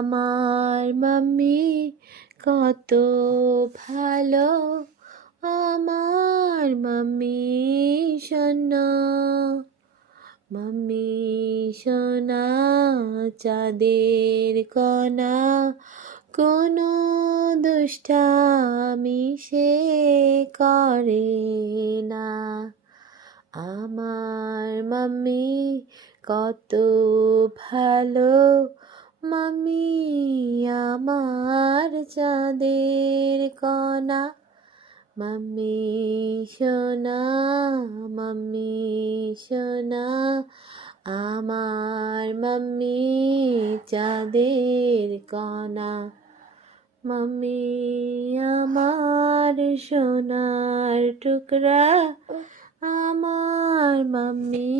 আমার মাম্মি কত ভালো, আমার মাম্মি সোনা, মাম্মি সোনা চাঁদের কণা, কোনো দুষ্টামি সে করে না। আমার মাম্মি কত ভালো, মাম্মি আমার চাঁদের কণা, মাম্মি সোনা, মাম্মি সোনা, আমার মাম্মি চাঁদের কণা, মাম্মি আমার সোনার টুকরা, আমার মাম্মি।